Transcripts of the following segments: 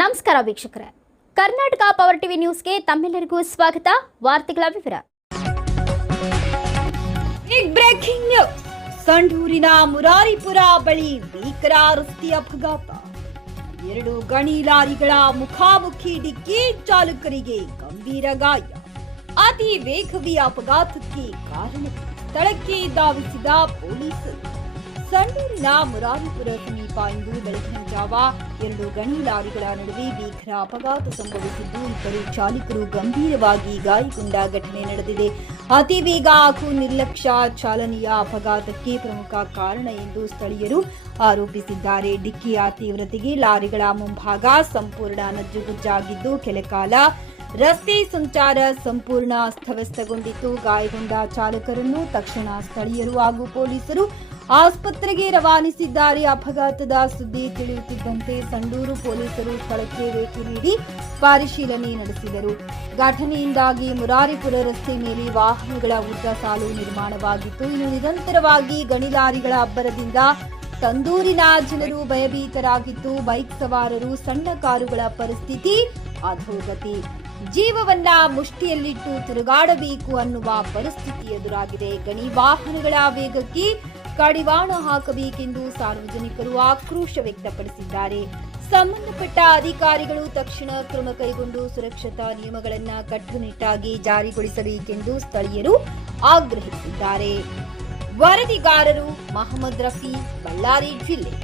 ನಮಸ್ಕಾರ ವೀಕ್ಷಕರೇ, Karnataka power TV ನ್ಯೂಸ್ಗೆ ತಮ್ಮೆಲ್ಲರಿಗೂ ಸ್ವಾಗತ. ವಾರ್ತೆಗಳ ವಿವರ. Breaking news. ಸಂಡೂರಿನ ಮುರಾರಿಪುರ ಬಳಿ ಭೀಕರ ರಸ್ತೆ ಅಪಘಾತ. 2 ಗಣಿ ಲಾರಿಗಳ ಮುಖಾಮುಖಿ ಡಿಕ್ಕಿ, ಚಾಲಕರಿಗೆ ಗಂಭೀರ ಗಾಯ. ಅತಿ ವೇಗವಿ ಅಪಘಾತಕ್ಕೆ ಕಾರಣ. ಸ್ಥಳಕ್ಕೆ ಧಾವಿಸಿದ ಪೊಲೀಸರು. ಸಂಡೂರಿನ ಮುರಾರಿಪುರ ಸಮೀಪ ಇಂದು ಬೆಳಗಿನ ಜಾವ 2 ಗಣಿ ಲಾರಿಗಳ ನಡುವೆ ಭೀಕರ ಅಪಘಾತ ಸಂಭವಿಸಿದ್ದು, 2 ಚಾಲಕರು ಗಂಭೀರವಾಗಿ ಗಾಯಗೊಂಡ ಘಟನೆ ನಡೆದಿದೆ. ಅತಿ ವೇಗ ಹಾಗೂ ನಿರ್ಲಕ್ಷ್ಯ ಚಾಲನೆಯ ಅಪಘಾತಕ್ಕೆ ಪ್ರಮುಖ ಕಾರಣ ಎಂದು ಸ್ಥಳೀಯರು ಆರೋಪಿಸಿದ್ದಾರೆ. ಡಿಕ್ಕಿಯ ತೀವ್ರತೆಗೆ ಲಾರಿಗಳ ಮುಂಭಾಗ ಸಂಪೂರ್ಣ ನಜ್ಜುಗುಜ್ಜಾಗಿದ್ದು, ಕೆಲಕಾಲ ರಸ್ತೆ ಸಂಚಾರ ಸಂಪೂರ್ಣ ಅಸ್ತವ್ಯಸ್ತಗೊಂಡಿತ್ತು. ಗಾಯಗೊಂಡ ಚಾಲಕರನ್ನು ತಕ್ಷಣ ಸ್ಥಳೀಯರು ಹಾಗೂ ಪೊಲೀಸರು ಆಸ್ಪತ್ರೆಗೆ ರವಾನಿಸಿದ್ದಾರೆ. ಅಪಘಾತದ ಸುದ್ದಿ ತಿಳಿಯುತ್ತಿದ್ದಂತೆ ಸಂಡೂರು ಪೊಲೀಸರು ಸ್ಥಳಕ್ಕೆ ಭೇಟಿ ನೀಡಿ ಪರಿಶೀಲನೆ ನಡೆಸಿದರು. ಘಟನೆಯಿಂದಾಗಿ ಮುರಾರಿಪುರ ರಸ್ತೆ ಮೇಲೆ ವಾಹನಗಳ ಉದ್ದ ಸಾಲು ನಿರ್ಮಾಣವಾಗಿತ್ತು. ಇನ್ನು ನಿರಂತರವಾಗಿ ಗಣಿಲಾರಿಗಳ ಅಬ್ಬರದಿಂದ ಸಂಡೂರಿನ ಜನರು ಭಯಭೀತರಾಗಿದ್ದು, ಬೈಕ್ ಸವಾರರು, ಸಣ್ಣ ಕಾರುಗಳ ಪರಿಸ್ಥಿತಿ ಅಧೋಗತಿ. ಜೀವವನ್ನ ಮುಷ್ಟಿಯಲ್ಲಿಟ್ಟು ತಿರುಗಾಡಬೇಕು ಅನ್ನುವ ಪರಿಸ್ಥಿತಿ ಎದುರಾಗಿದೆ. ಗಣಿ ವಾಹನಗಳ ವೇಗಕ್ಕೆ ಕಡಿವಾಣ ಹಾಕಬೇಕೆಂದು ಸಾರ್ವಜನಿಕರು ಆಕ್ರೋಶ ವ್ಯಕ್ತಪಡಿಸಿದ್ದಾರೆ. ಸಂಬಂಧಪಟ್ಟ ಅಧಿಕಾರಿಗಳು ತಕ್ಷಣ ಕ್ರಮ ಕೈಗೊಂಡು ಸುರಕ್ಷತಾ ನಿಯಮಗಳನ್ನು ಕಟ್ಟುನಿಟ್ಟಾಗಿ ಜಾರಿಗೊಳಿಸಬೇಕೆಂದು ಸ್ಥಳೀಯರು ಆಗ್ರಹಿಸಿದ್ದಾರೆ. ವರದಿಗಾರರು ಮಹಮ್ಮದ್ ರಫಿ, ಬಳ್ಳಾರಿ ಜಿಲ್ಲೆ.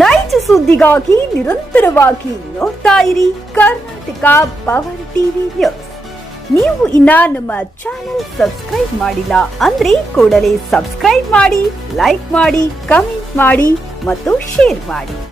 ನೈಜ ಸುದ್ದಿಗಾಗಿ ನಿರಂತರವಾಗಿ ನೋಡ್ತಾ ಇರಿ ಕರ್ನಾಟಕ ಪವರ್ ಟಿವಿ ನ್ಯೂಸ್. ನೀವು ಇನ್ನ ನಮ್ಮ ಚಾನೆಲ್ ಸಬ್ಸ್ಕ್ರೈಬ್ ಮಾಡಿಲ್ಲ ಅಂದ್ರೆ ಕೂಡಲೇ ಸಬ್ಸ್ಕ್ರೈಬ್ ಮಾಡಿ, ಲೈಕ್ ಮಾಡಿ, ಕಮೆಂಟ್ ಮಾಡಿ ಮತ್ತು ಶೇರ್ ಮಾಡಿ.